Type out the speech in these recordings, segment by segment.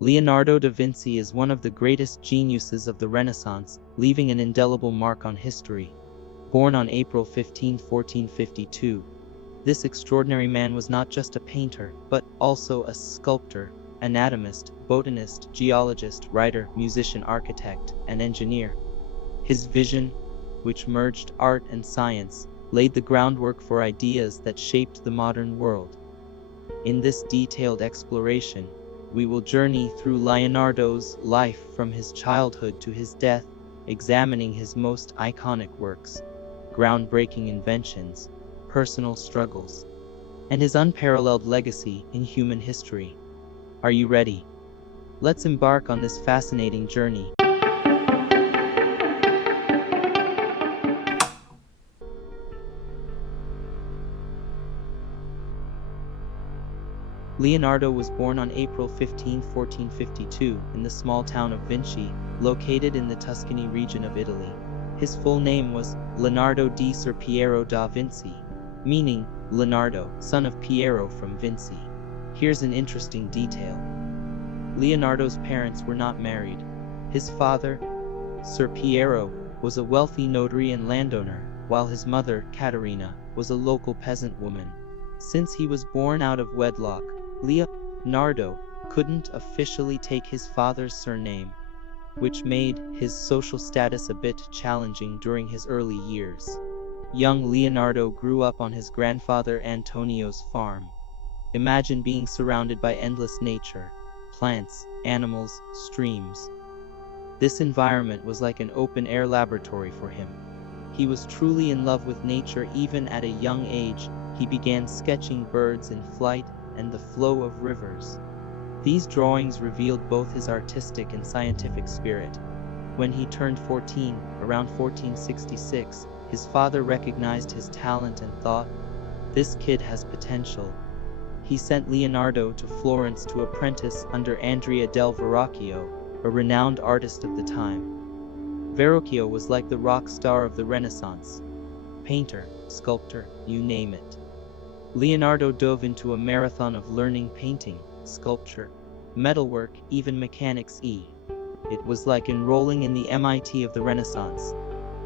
Leonardo da Vinci is one of the greatest geniuses of the Renaissance, leaving an indelible mark on history. Born on April 15, 1452, this extraordinary man was not just a painter, but also a sculptor, anatomist, botanist, geologist, writer, musician, architect, and engineer. His vision, which merged art and science, laid the groundwork for ideas that shaped the modern world. In this detailed exploration, we will journey through Leonardo's life from his childhood to his death, examining his most iconic works, groundbreaking inventions, personal struggles, and his unparalleled legacy in human history. Are you ready? Let's embark on this fascinating journey. Leonardo was born on April 15, 1452, in the small town of Vinci, located in the Tuscany region of Italy. His full name was Leonardo di Ser Piero da Vinci, meaning Leonardo, son of Piero from Vinci. Here's an interesting detail. Leonardo's parents were not married. His father, Ser Piero, was a wealthy notary and landowner, while his mother, Caterina, was a local peasant woman. Since he was born out of wedlock, Leonardo couldn't officially take his father's surname, which made his social status a bit challenging during his early years. Young Leonardo grew up on his grandfather Antonio's farm. Imagine being surrounded by endless nature, plants, animals, streams. This environment was like an open-air laboratory for him. He was truly in love with nature. Even at a young age, he began sketching birds in flight and the flow of rivers. These drawings revealed both his artistic and scientific spirit. When he turned 14, around 1466, his father recognized his talent and thought, "This kid has potential." He sent Leonardo to Florence to apprentice under Andrea del Verrocchio, a renowned artist of the time. Verrocchio was like the rock star of the Renaissance. Painter, sculptor, you name it. Leonardo dove into a marathon of learning painting, sculpture, metalwork, even mechanics. It was like enrolling in the MIT of the Renaissance.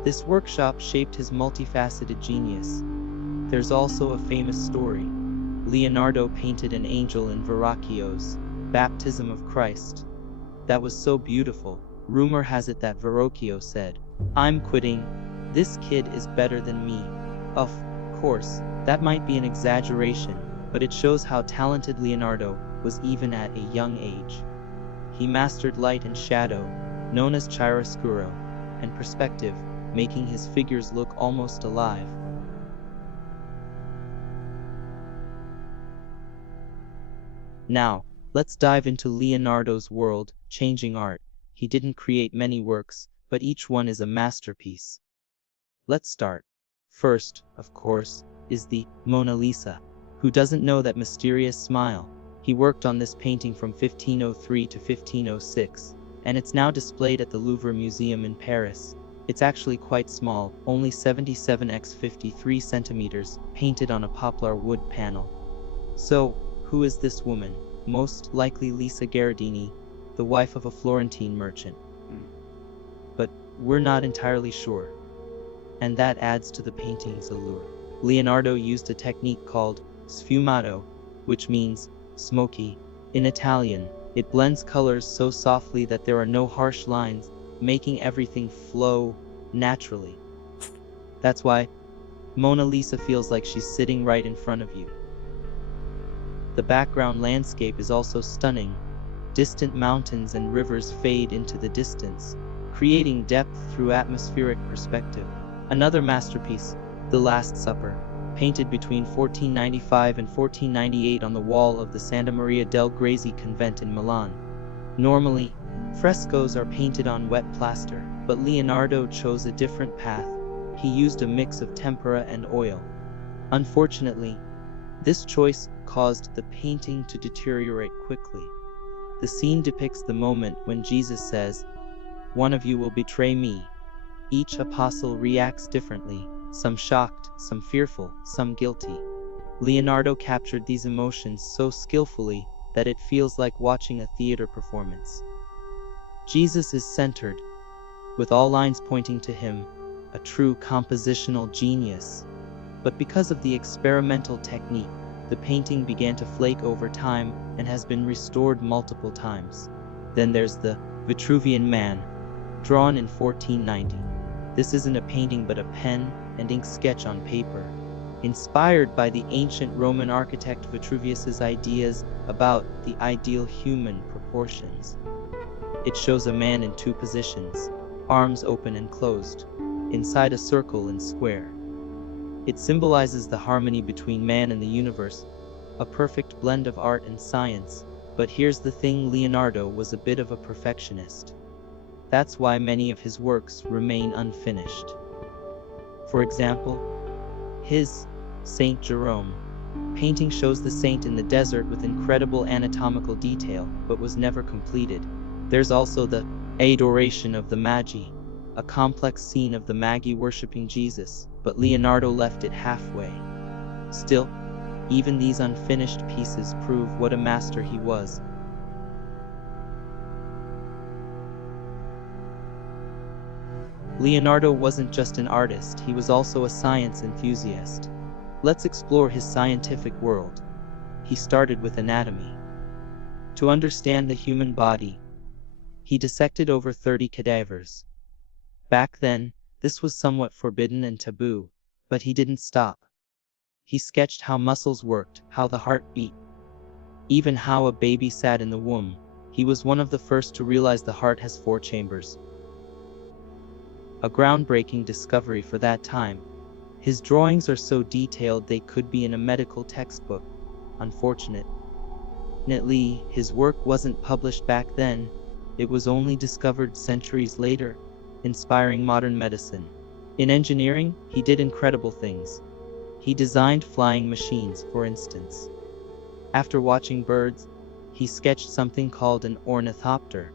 This workshop shaped his multifaceted genius. There's also a famous story. Leonardo painted an angel in Verrocchio's Baptism of Christ. That was so beautiful. Rumor has it that Verrocchio said, "I'm quitting. This kid is better than me." Of course, that might be an exaggeration, but it shows how talented Leonardo was even at a young age. He mastered light and shadow, known as chiaroscuro, and perspective, making his figures look almost alive. Now, let's dive into Leonardo's world-changing art. He didn't create many works, but each one is a masterpiece. Let's start. First, of course, is the Mona Lisa. Who doesn't know that mysterious smile? He worked on this painting from 1503 to 1506, and it's now displayed at the Louvre Museum in Paris. It's actually quite small, only 77 x 53 centimeters, painted on a poplar wood panel. So, who is this woman? Most likely Lisa Gherardini, the wife of a Florentine merchant. But we're not entirely sure. And that adds to the painting's allure. Leonardo used a technique called sfumato, which means smoky. In Italian, it blends colors so softly that there are no harsh lines, making everything flow naturally. That's why Mona Lisa feels like she's sitting right in front of you. The background landscape is also stunning. Distant mountains and rivers fade into the distance, creating depth through atmospheric perspective. Another masterpiece, The Last Supper, painted between 1495 and 1498 on the wall of the Santa Maria del Grazie convent in Milan. Normally, frescoes are painted on wet plaster, but Leonardo chose a different path. He used a mix of tempera and oil. Unfortunately, this choice caused the painting to deteriorate quickly. The scene depicts the moment when Jesus says, "One of you will betray me." Each apostle reacts differently, some shocked, some fearful, some guilty. Leonardo captured these emotions so skillfully that it feels like watching a theater performance. Jesus is centered, with all lines pointing to him, a true compositional genius. But because of the experimental technique, the painting began to flake over time and has been restored multiple times. Then there's the Vitruvian Man, drawn in 1490. This isn't a painting but a pen and ink sketch on paper, inspired by the ancient Roman architect Vitruvius's ideas about the ideal human proportions. It shows a man in two positions, arms open and closed, inside a circle and square. It symbolizes the harmony between man and the universe, a perfect blend of art and science. But here's the thing, Leonardo was a bit of a perfectionist. That's why many of his works remain unfinished. For example, his Saint Jerome painting shows the saint in the desert with incredible anatomical detail, but was never completed. There's also the Adoration of the Magi, a complex scene of the Magi worshipping Jesus, but Leonardo left it halfway. Still, even these unfinished pieces prove what a master he was. Leonardo wasn't just an artist, he was also a science enthusiast. Let's explore his scientific world. He started with anatomy. To understand the human body, he dissected over 30 cadavers. Back then, this was somewhat forbidden and taboo, but he didn't stop. He sketched how muscles worked, how the heart beat, even how a baby sat in the womb. He was one of the first to realize the heart has 4 chambers. A groundbreaking discovery for that time. His drawings are so detailed they could be in a medical textbook. Unfortunately, his work wasn't published back then. It was only discovered centuries later, inspiring modern medicine. In engineering, he did incredible things. He designed flying machines, for instance. After watching birds, he sketched something called an ornithopter,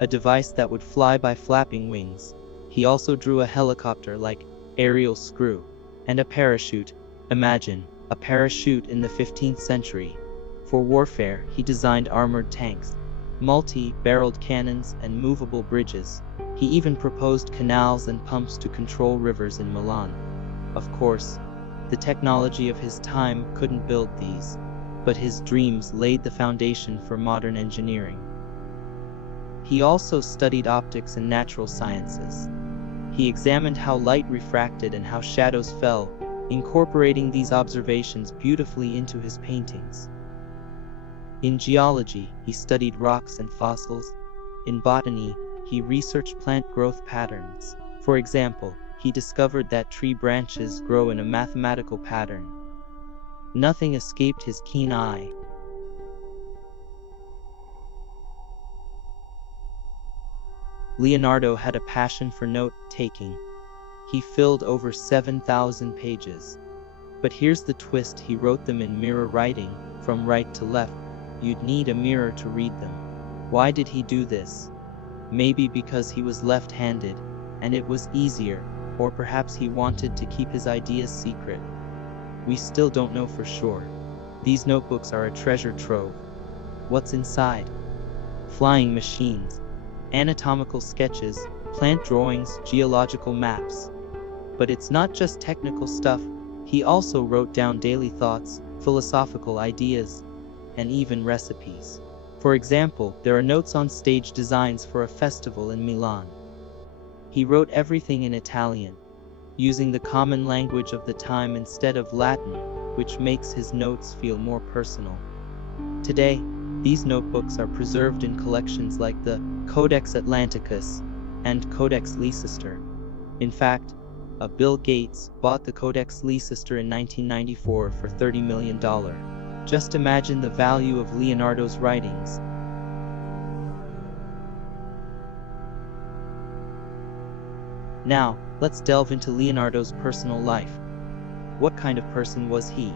a device that would fly by flapping wings. He also drew a helicopter-like aerial screw, and a parachute. Imagine, a parachute in the 15th century. For warfare, he designed armored tanks, multi-barreled cannons, and movable bridges. He even proposed canals and pumps to control rivers in Milan. Of course, the technology of his time couldn't build these, but his dreams laid the foundation for modern engineering. He also studied optics and natural sciences. He examined how light refracted and how shadows fell, incorporating these observations beautifully into his paintings. In geology, he studied rocks and fossils. In botany, he researched plant growth patterns. For example, he discovered that tree branches grow in a mathematical pattern. Nothing escaped his keen eye. Leonardo had a passion for note-taking. He filled over 7,000 pages. But here's the twist, he wrote them in mirror writing, from right to left. You'd need a mirror to read them. Why did he do this? Maybe because he was left-handed, and it was easier, or perhaps he wanted to keep his ideas secret. We still don't know for sure. These notebooks are a treasure trove. What's inside? Flying machines, anatomical sketches, plant drawings, geological maps. But it's not just technical stuff. He also wrote down daily thoughts, philosophical ideas, and even recipes. For example, there are notes on stage designs for a festival in Milan. He wrote everything in Italian, using the common language of the time instead of Latin, which makes his notes feel more personal. Today, these notebooks are preserved in collections like the Codex Atlanticus and Codex Leicester. In fact, Bill Gates bought the Codex Leicester in 1994 for $30 million. Just imagine the value of Leonardo's writings. Now, let's delve into Leonardo's personal life. What kind of person was he?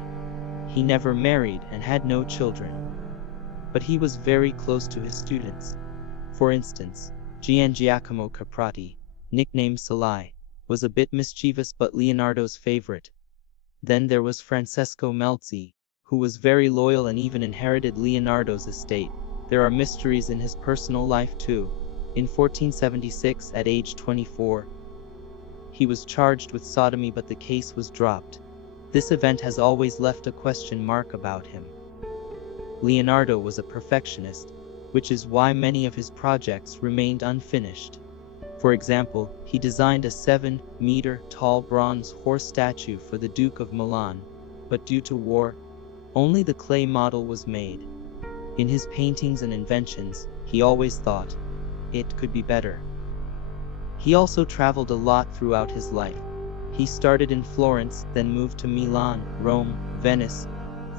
He never married and had no children. But he was very close to his students. For instance, Gian Giacomo Caprati, nicknamed Salai, was a bit mischievous but Leonardo's favorite. Then there was Francesco Melzi, who was very loyal and even inherited Leonardo's estate. There are mysteries in his personal life too. In 1476, at age 24, he was charged with sodomy, but the case was dropped. This event has always left a question mark about him. Leonardo was a perfectionist, which is why many of his projects remained unfinished. For example, he designed a 7-meter-tall bronze horse statue for the Duke of Milan, but due to war, only the clay model was made. In his paintings and inventions, he always thought, it could be better. He also traveled a lot throughout his life. He started in Florence, then moved to Milan, Rome, Venice.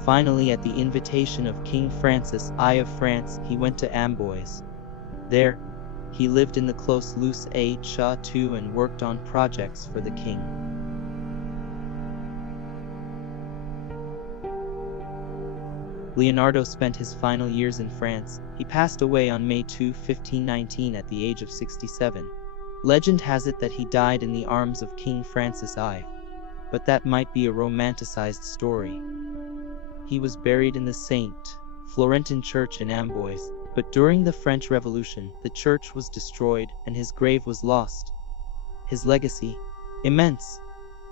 Finally, at the invitation of King Francis I of France, he went to Amboise. There, he lived in the close Luce Chateau and worked on projects for the king. Leonardo spent his final years in France. He passed away on May 2, 1519 at the age of 67. Legend has it that he died in the arms of King Francis I, but that might be a romanticized story. He was buried in the St. Florentin Church in Amboise, but during the French Revolution, the church was destroyed and his grave was lost. His legacy, immense.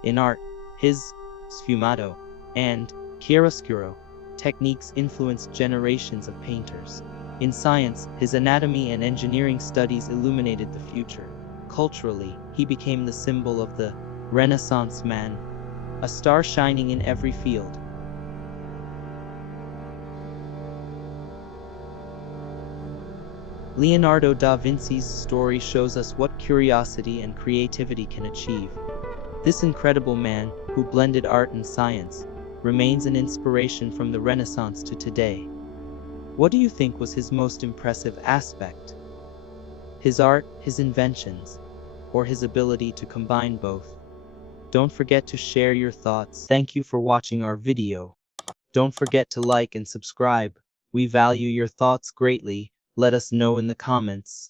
In art, his sfumato and chiaroscuro techniques influenced generations of painters. In science, his anatomy and engineering studies illuminated the future. Culturally, he became the symbol of the Renaissance man, a star shining in every field. Leonardo da Vinci's story shows us what curiosity and creativity can achieve. This incredible man, who blended art and science, remains an inspiration from the Renaissance to today. What do you think was his most impressive aspect? His art, his inventions, or his ability to combine both? Don't forget to share your thoughts. Thank you for watching our video. Don't forget to like and subscribe. We value your thoughts greatly. Let us know in the comments.